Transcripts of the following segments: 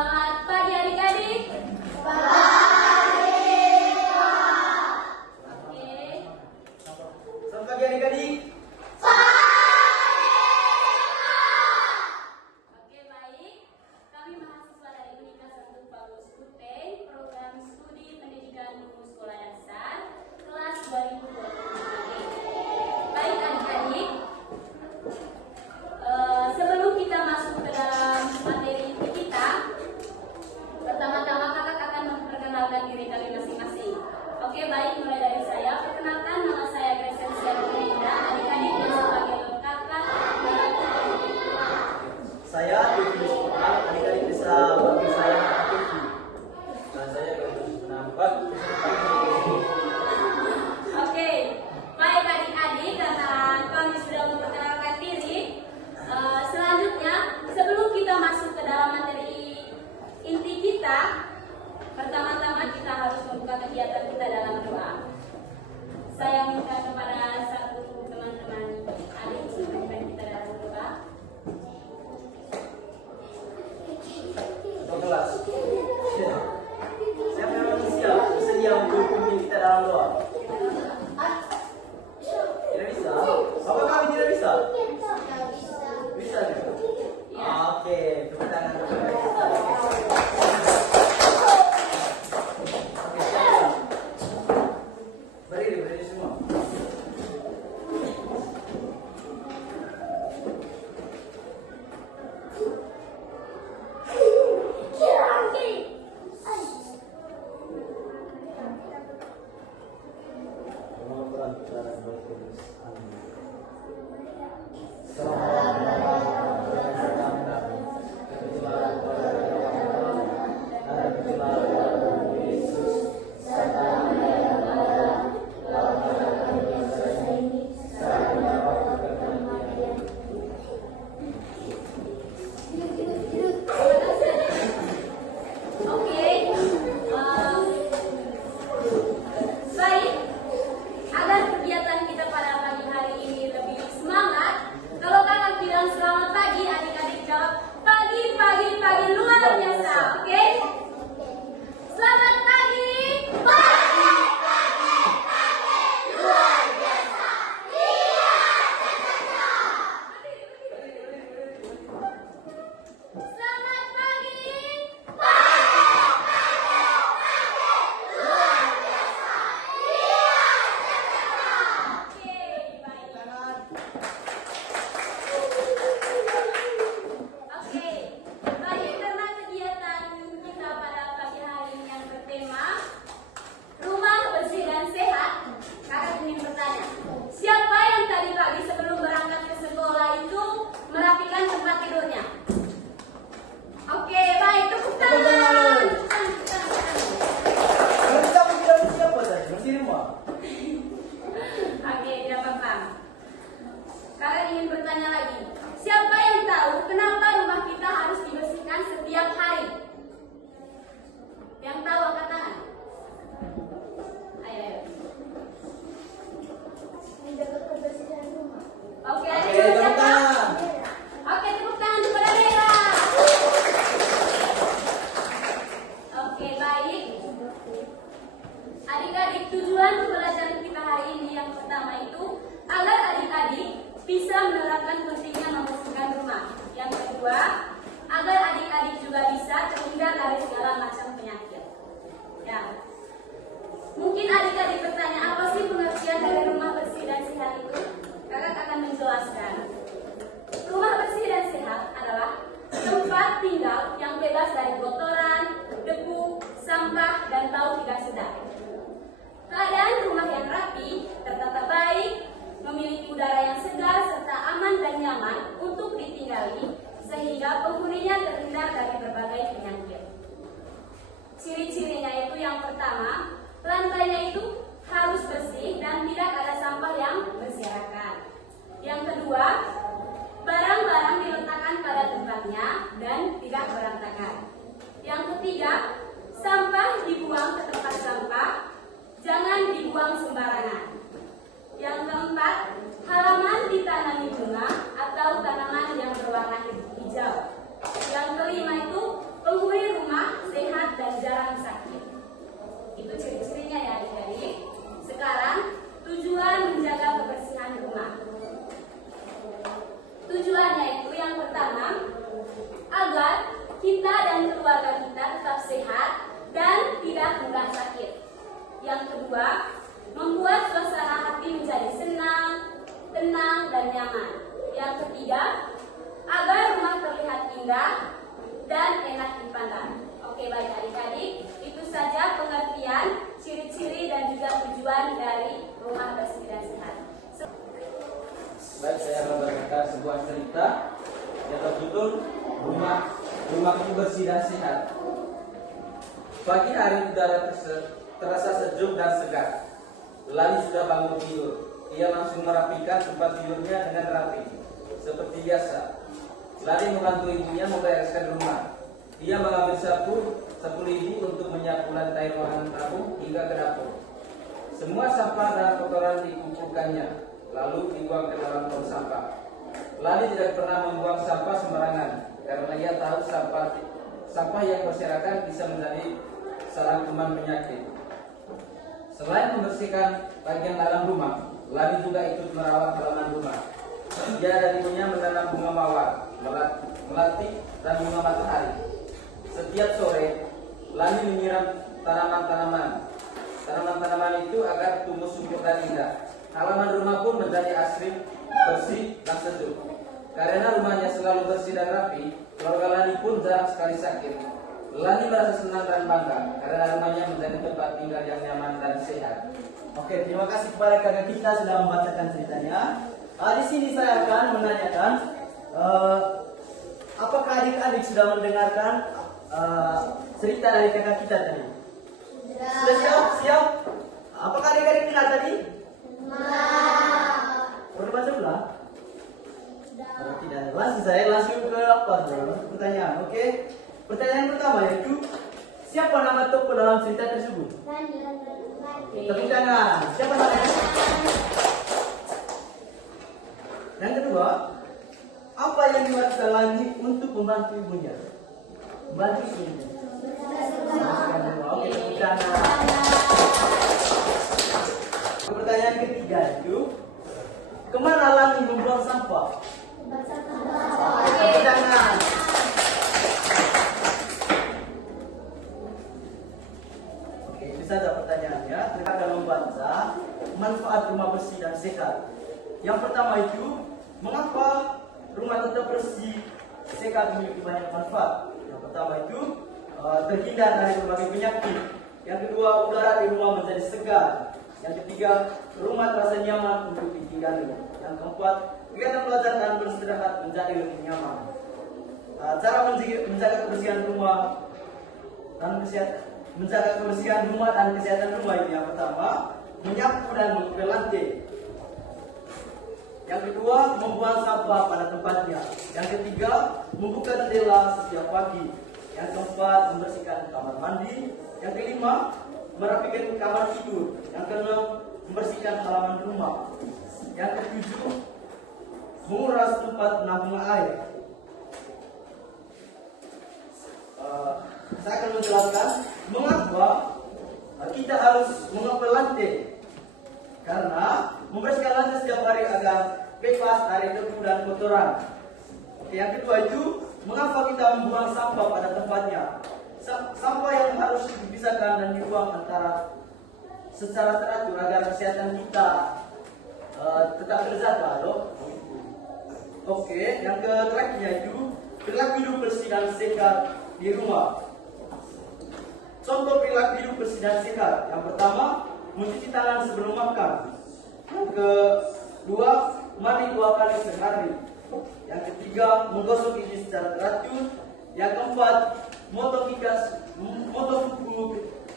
Selamat pagi adik-adik. Pagi, Pak. Oke. Selamat pagi adik-adik. Oke, baik. Kami mahasiswa dari Unika 1 Paulus Kuteng, program studi pendidikan guru sekolah dasar, kelas 2023. Baik adik-adik, sebelum kita masuk ke dalam materi inti kita, pertama-tama kakak akan memperkenalkan diri kalian masing-masing. Oke, baik, mulai dari saya. Perkenalkan, nama saya Crescencia Rulinda. Adik-adik yang sebagai kakak. Saya Tujuh Sekolah, adik-adik bisa panggil saya Tujuh. Dan saya Tujuh Penampak. Oke, baik adik-adik, karena kami sudah memperkenalkan diri. Selanjutnya, sebelum kita masuk ke dalam materi inti kita, pertama-tama kita harus membuka kegiatan kita dalam doa. Saya minta kepada satu teman-teman adik memimpin kita dalam doa. Untuk kelas. Siapa yang manusia bersedia untuk memimpin kita dalam doa? Tidak bisa? Apa kami tidak bisa? Bisa juga? Ya. Oke, tepuk tangan untuk kita. Oke, siap. Berdiri semua. Oke, baik. Agar kegiatan kita pada pagi hari ini lebih semangat, kalau kakak bilang selamat pagi, adik-adik jawab pagi, pagi, pagi luar biasa. Oke? Selamat pagi. Luar biasa. Iya, Selamat pagi. luar biasa. Iya, Oke, baik. Oke, baik, karena kegiatan kita pada pagi hari ini yang bertema rumah bersih dan sehat, kakak ingin bertanya, siapa yang tadi pagi sebelum berangkat ke sekolah itu merapikan tempat tidurnya? Oke, baik, tepuk tangan. Kalau kita mau bilang siapa tadi? Masih rumah. Oke, tidak apa-apa. Kakak ingin bertanya lagi, siapa yang tahu kenapa rumah kita harus dibersihkan setiap hari? Yang tahu angkat tangan. Ayo, ayo. menjaga kebersihan rumah. Oke, ada Oke, yang tepuk siapa? tangan. Oke, tepuk tangan kepada Bella. Oke, baik. Adik-adik, tujuan pembelajaran kita hari ini yang pertama itu agar adik-adik bisa menerapkan pentingnya membersihkan rumah. Yang kedua, agar adik-adik juga bisa terhindar dari segala macam penyakit. Ya. Mungkin adik-adik bertanya, apa sih pengertian dari rumah bersih dan sehat itu? Kakak akan menjelaskan. Rumah bersih dan sehat adalah tempat tinggal yang bebas dari kotoran, debu, sampah, dan bau tidak sedap. Keadaan rumah yang rapi, tertata baik, memiliki udara yang segar serta aman dan nyaman untuk ditinggali, sehingga penghuninya terhindar dari berbagai penyakit. Ciri-cirinya itu yang pertama, lantainya itu harus bersih dan tidak ada sampah yang berserakan. Yang kedua, barang-barang diletakkan pada tempatnya dan tidak berantakan. Yang ketiga, sampah dibuang ke tempat sampah, jangan dibuang sembarangan. Yang keempat, halaman ditanami bunga atau tanaman yang berwarna hijau. Yang kelima itu, penghuni kita dan keluarga kita tetap sehat dan tidak mudah sakit. Yang kedua, membuat suasana hati menjadi senang, tenang, dan nyaman. Yang ketiga, agar rumah terlihat indah dan enak dipandang. Oke, baik adik-adik, itu saja pengertian, ciri-ciri, dan juga tujuan dari rumah bersih dan sehat. Baik, saya akan berkata sebuah cerita yang berjudul Rumahku Bersih dan Sehat. Pagi hari udara terasa sejuk dan segar. Lani sudah bangun tidur. Ia langsung merapikan tempat tidurnya dengan rapi, seperti biasa. Lani membantu ibunya membereskan rumah. Ia mengambil sapu lidi untuk menyapu lantai ruangan tamu hingga ke dapur. Semua sampah dan kotoran dikumpulkannya, lalu dibuang ke dalam tong sampah. Lani tidak pernah membuang sampah sembarangan, karena ia tahu sampah yang berserakan bisa menjadi sarang kuman penyakit. Selain membersihkan bagian dalam rumah, Lani juga ikut merawat halaman rumah. Ia dan ibunya menanam bunga mawar, melati, dan bunga matahari. Setiap sore, Lani menyiram tanaman-tanaman itu agar tumbuh subur dan indah. Halaman rumah pun menjadi asri, bersih, dan sejuk. Karena rumahnya selalu bersih dan rapi, keluarga Lani pun jarang sekali sakit. Lani merasa senang dan bangga karena rumahnya menjadi tempat tinggal yang nyaman dan sehat. Oke, terima kasih kepada kakak kita sudah membacakan ceritanya. Di sini saya akan menanyakan, apakah adik-adik sudah mendengarkan cerita dari kakak kita tadi? Sudah siap? Siap? Apakah adik-adik dengar tadi? Perlu baca ulang? Tidak. Langsung saya langsung ke pertanyaan. Oke. Pertanyaan pertama yaitu, siapa nama tokoh dalam cerita tersebut? Tepuk tangan. Siapa namanya? Yang kedua, apa yang dilakukan Lani untuk membantu ibunya? Membantu ibunya. Oke, tepuk tangan. Pertanyaan ketiga itu, kemana Lani membuang sampah? Tepuk tangan. Oke, itu saja pertanyaannya. Kita akan membaca manfaat rumah bersih dan sehat. Yang pertama itu, mengapa rumah tetap bersih, sehat memiliki banyak manfaat? Yang pertama itu, terhindar dari berbagai penyakit. Yang kedua, udara di rumah menjadi segar. Yang ketiga, rumah terasa nyaman untuk ditinggali. Yang keempat, kegiatan belajar dan beristirahat menjadi lebih nyaman. Cara menjaga kebersihan rumah dan kesehatan rumah itu, yang pertama, menyapu dan mengepel lantai. Yang kedua, membuang sampah pada tempatnya. Yang ketiga, membuka jendela setiap pagi. Yang keempat, membersihkan kamar mandi. Yang kelima, merapikan kamar tidur. Yang keenam, membersihkan halaman rumah. Yang ketujuh, menguras tempat penampung air. Saya akan menjelaskan mengapa kita harus mengepel lantai. Karena membersihkan lantai setiap hari agar bebas dari debu dan kotoran. Yang kedua itu, mengapa kita membuang sampah pada tempatnya. Sampah yang harus dipisahkan dan dibuang secara teratur agar kesehatan kita tetap terjaga. Oke, yang terakhirnya itu, perilaku hidup bersih dan sehat di rumah. Contoh perilaku hidup bersih dan sehat. Yang pertama, mencuci tangan sebelum makan. Yang kedua, mandi 2 kali sehari. Yang ketiga, menggosok gigi secara teratur. Yang keempat, motong kuku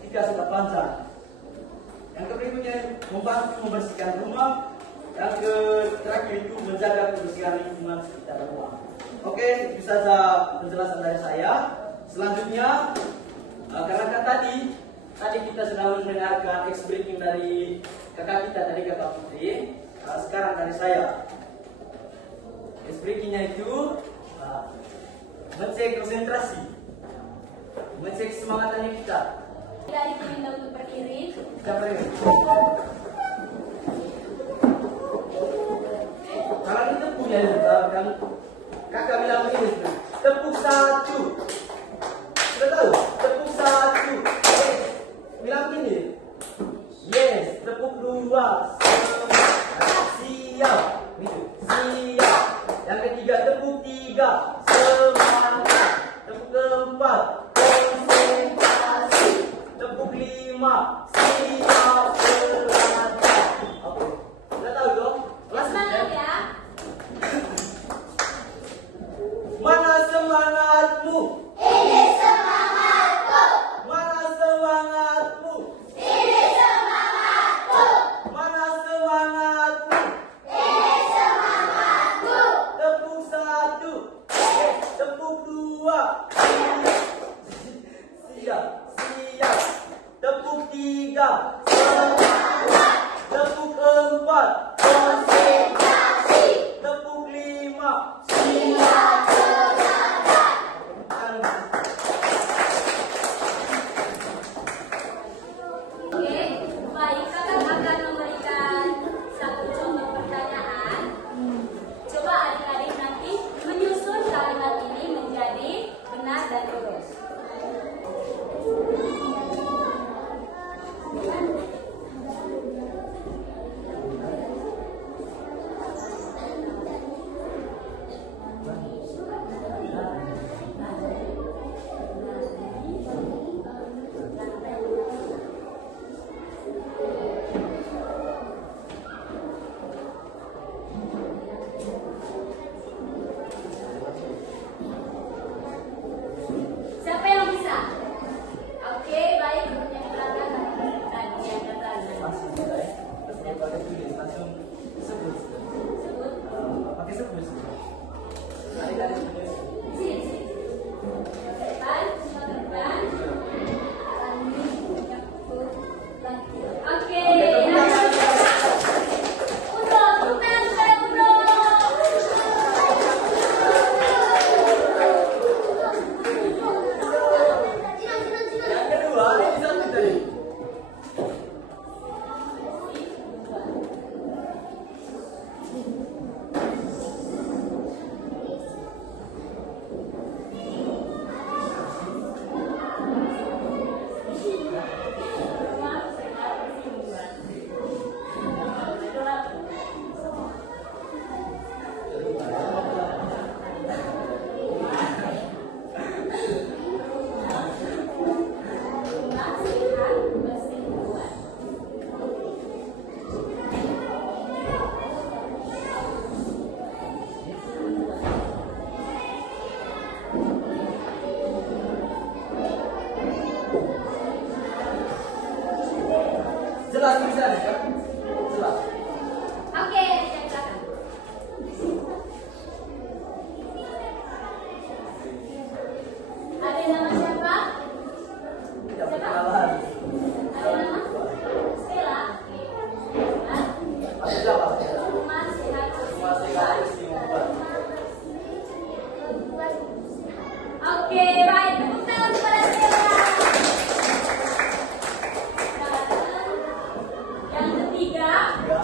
ketika sudah panjang. Yang berikutnya, membantu membersihkan rumah. Yang terakhir itu, menjaga kebersihan lingkungan sekitar rumah. Oke, itu saja penjelasan dari saya. Selanjutnya, karena kan tadi kita sudah mendengarkan ex briefing dari kakak kita, dari kakak Putri. Sekarang dari saya, ex briefingnya itu mengecek konsentrasi, mengecek semangatnya kita. Dari diminta untuk berdiri. Siapa ini? Kalau kita punya kan kakak bilang begini, tepuk 1, Siap. Siap. Tepuk 3. Semangat. Tepuk 4. Konsentrasi. Tepuk 5. Siap semangat. Oke, baik, kakak akan memberikan satu contoh pertanyaan. Coba adik-adik nanti menyusun kalimat ini menjadi benar dan lurus. Siapa yang bisa? Oke, baik. Yang di belakang tadi yang datang. Langsung kita ya. Terus dia pakai tulis langsung sebut. Sebut. Pakai sebut. Adik-adik tulis. Sini, sini. Depan, semua depan. Oke. Udah, bukan saya udah. Yang kedua, ini satu tadi. Jelas tulisannya kan? Jelas. Oke, yang belakang. Ada nama siapa? Tidak perkenalan. Ada nama? Stella. Masih jawab. Rumah sehat. Rumah sehat kesimpulan. Oke, baik. Tepuk tangan kepada Stella. Yang ketiga, Ya.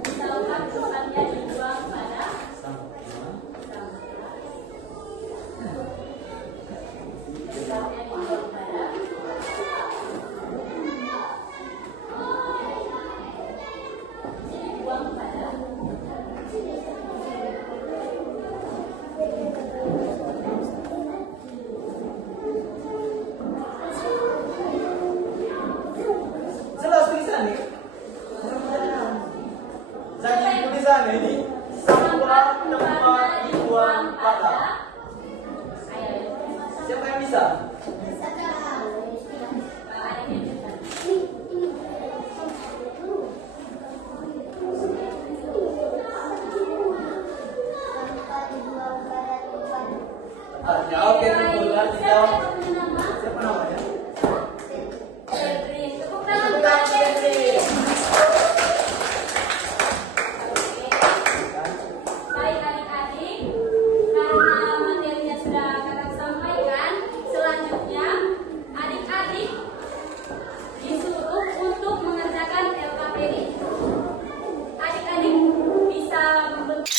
misalkan tempatnya dibuang pada Sama. sampah. Tempatnya dibuang pada dibuang pada Jelas tulisannya. Jadi tulisannya ini sampah tempat dibuang pada. Ayo. Siapa yang bisa? Ya oke, betul. Arti jawab. Siapa namanya? Febri, tepuk tangan buat Febri. Baik adik-adik, karena materinya sudah kakak sampaikan, selanjutnya adik-adik disuruh untuk mengerjakan LKPD. Adik-adik bisa membentuk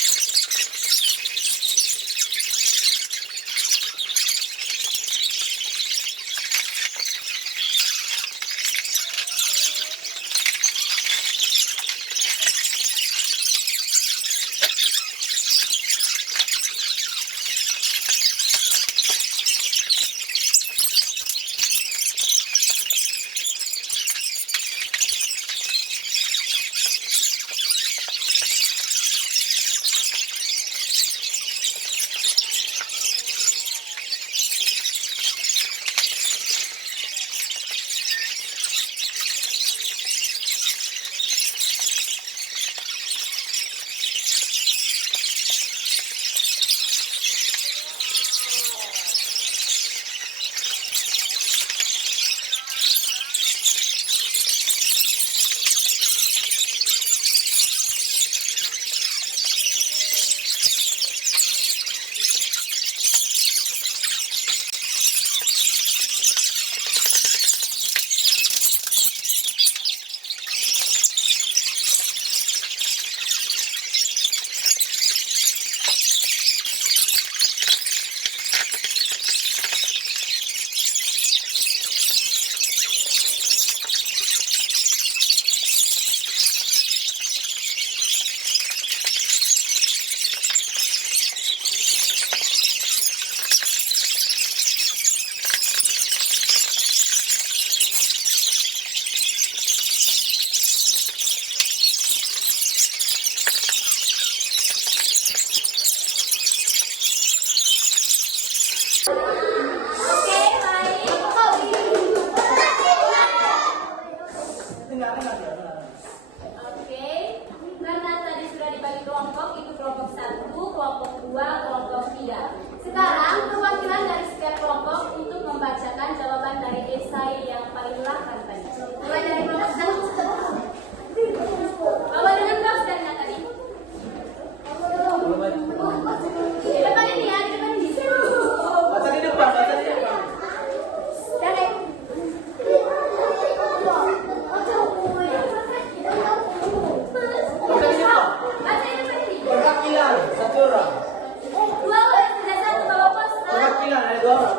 Oke, baik. Oke, karena tadi sudah dibagi kelompok, itu kelompok 1, kelompok 2, kelompok 3. Sekarang perwakilan dari setiap kelompok untuk membacakan jawaban dari esai yang paling belakang tadi. Mulai dari kelompok 1. Bawa dengan box dan tadi. Di depan ini ya, di depan ini. Baca di depan, baca di depan. Dari. Baca di depan. Baca di depan ini. Perwakilan, satu orang. Dua orang sudah satu bawa poster. Perwakilan, ada 2 orang.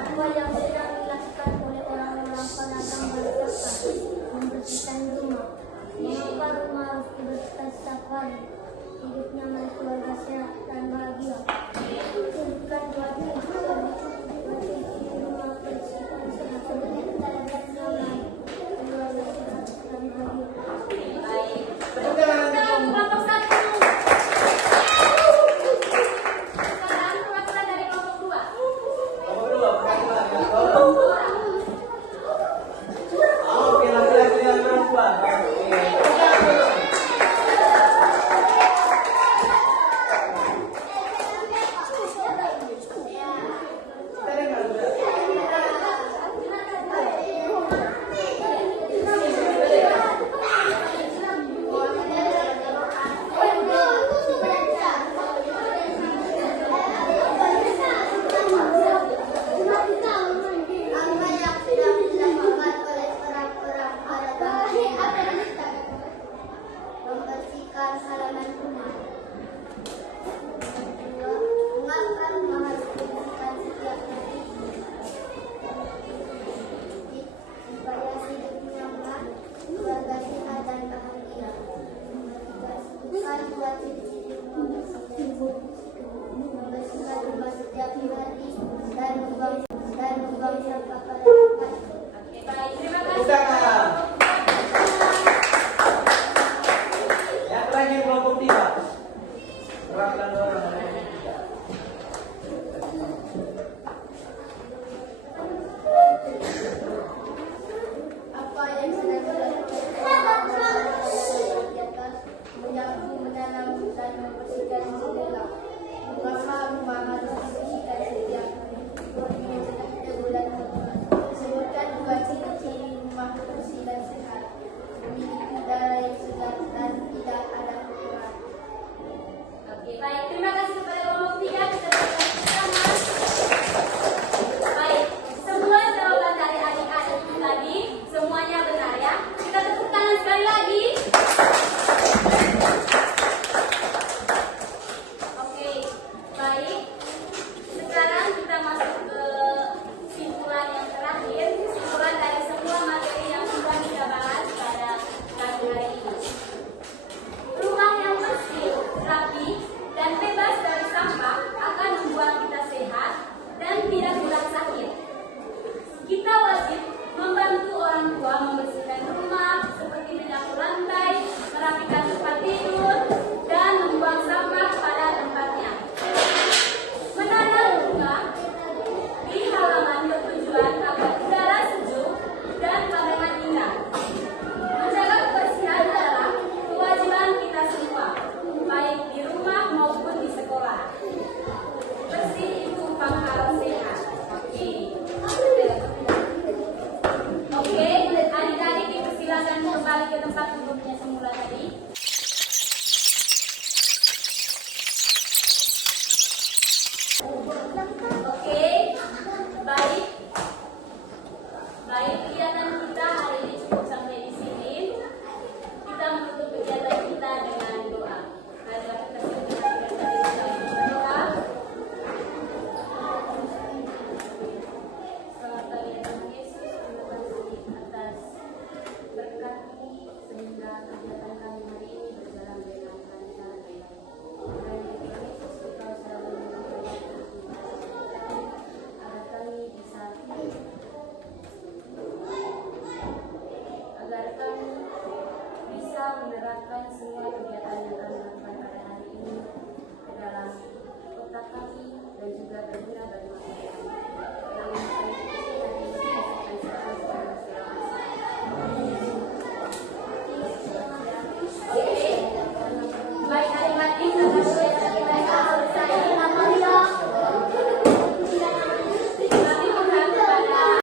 Apa yang sedang dilakukan oleh orang-orang pedagang berzakat? Membersihkan rumah. Mengapa rumah harus dibersihkan setiap hari? Hidup nyaman, keluarga sehat dan bahagia. Bukan buat bersih rumah, bersihkan sehat, dan nyaman, keluarga sehat dan bahagia. Baik. Perwakilan. Sekarang kelompok 1. Sekarang perwakilan dari kelompok 2. Nomor 2, perwakilan yang 2 orang. Oke, laki-laki dan perempuan. Apa yang sedang dilakukan oleh orang-orang pedagang membersihkan halaman rumah. Mengapa rumah harus dibersihkan setiap hari? Supaya hidup nyaman, keluarga sehat dan bahagia. Bukan buat ciri-ciri rumah bersih. Membersihkan rumah setiap hari dan membuang sampah pada tempat. Oke, baik. Terima kasih. Tepuk tangan. Yang terakhir kelompok 3. Perwakilan 2 orang. Apa yang sedang dilakukan di atas menyapu, menanam dan membersihkan jendela. Mengapa rumah harus dibersihkan setiap hari? Bulan sebutkan 2 ciri-ciri rumah bersih dan sehat, memiliki udara yang segar dan tidak ada kotoran. Oke, baik. Terima kasih kepada kelompok 3. Kita berikan bersama. Baik. Semua jawaban dari adik-adik itu tadi semuanya benar ya. Kita tepuk tangan sekali lagi. Oke, baik. Sekarang kita masuk ke kesimpulan yang terakhir, kesimpulan dari semua materi yang sudah kita bahas pada pagi hari ini. Rumah yang bersih, rapi, dan bebas dari sampah akan membuat kita sehat dan tidak mudah sakit. Kita wajib membantu orang tua membersihkan rumah seperti menyapu lantai, merapikan tempat tidur, dan membuang sampah pada tempatnya. Menanam bunga di halaman bertujuan agar udara sejuk dan pandangan indah. Menjaga kebersihan adalah kewajiban kita semua, baik di rumah maupun di sekolah. Bersih itu pangkal sehat. Oke, adik-adik dipersilakan kembali ke tempat duduknya semula tadi.